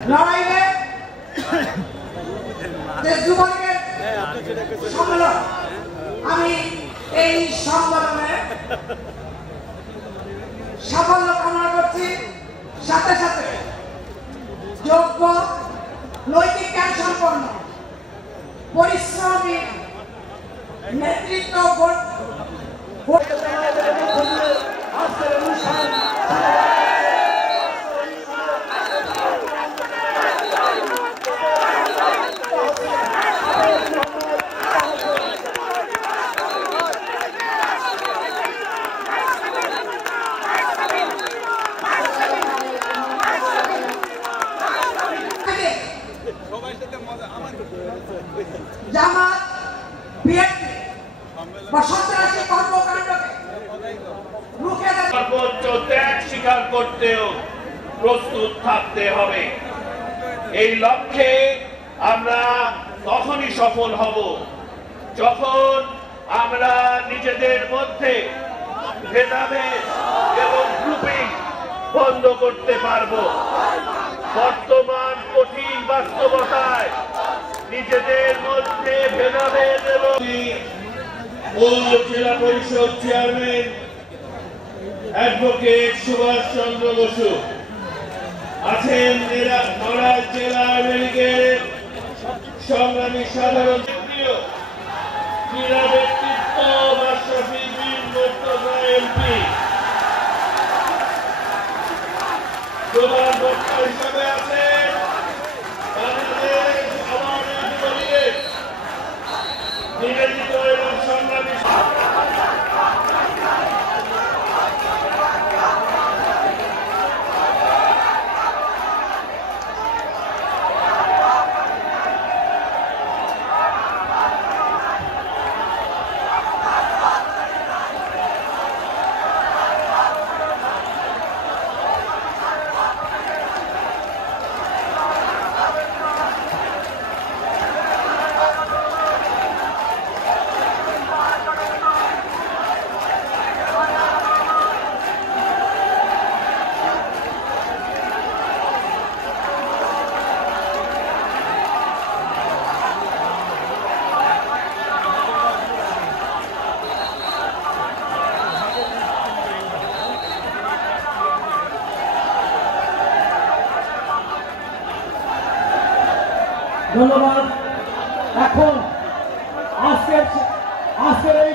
লড়াইয়ে যে যুবলীগের সম্মেলন, আমি এই সম্মেলনে সাফল্য কামনা করছি। সাথে সাথে যোগ্য, নৈতিক জ্ঞান সম্পন্ন, পরিশ্রমী নেতৃত্ব জামাত বিএনপি বা সন্ত্রাসী কর্মকাণ্ডকে রুখে দেওয়ার সর্বোচ্চ ত্যাগ স্বীকার করতেও প্রস্তুত থাকতে হবে। এই লক্ষ্যে আমরা তখনই সফল হব যখন আমরা নিজেদের মধ্যে ভেদাভেদ এবং গ্রুপিং বন্ধ করতে পারব। বর্তমান কঠিন বাস্তবতায় নিজেদের মধ্যে ভেদাভেদ এবং জেলা পরিষদ চেয়ারম্যান অ্যাডভোকেট সুভাষ চন্দ্র বসু আছেন, নড়াইল জেলা আওয়ামী লীগের সংগ্রামী সাধারণ ক্রীড়া ব্যক্তিত্ব মাশরাফি বিন মুর্তজা এমপি প্রধান বক্তা হিসাবে আছেন বাংলাদেশ আওয়ামী লীগের নিবেদিত এবং সংগ্রামী ধন্যবাদ। এখন আজকের এই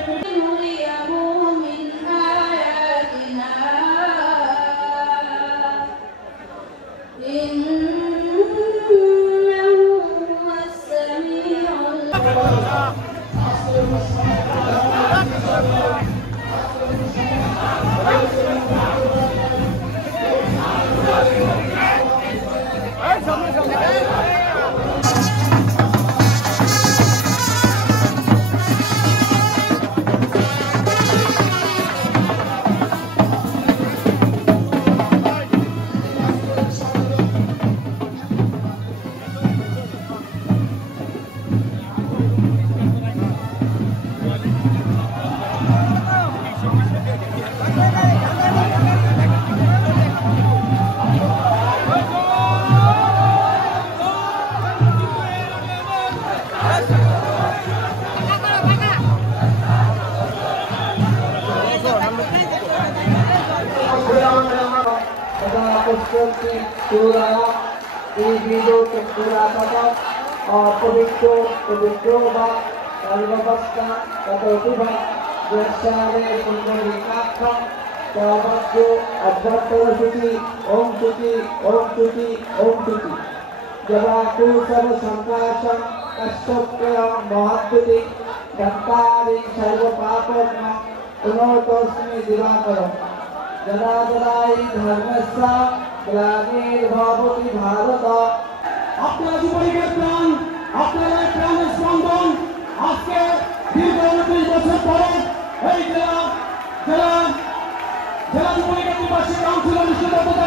और पवित्र व सर्ववस्था तथा व्यवसाय पुनर्विकास सर्वज्ञ अभ्यर्थी ओम शुचि ओम शुचि ओम शुचि जवाकु सर्व संकाशं कष्टप्य महद्युति दत्तारि सर्व पापम उन्नतस्मि दिवाकरम जदा जदा धर्मस्य ग्लानिर्भवति भारत। আপনারা যুবলীগের প্রাণ, আপনারা প্রাণের স্পন্দন। আজকে দীর্ঘ 29 বছর পরে এই জেলা যুবলীগের নির্বাচনী কাউন্সিল অনুষ্ঠিত হতে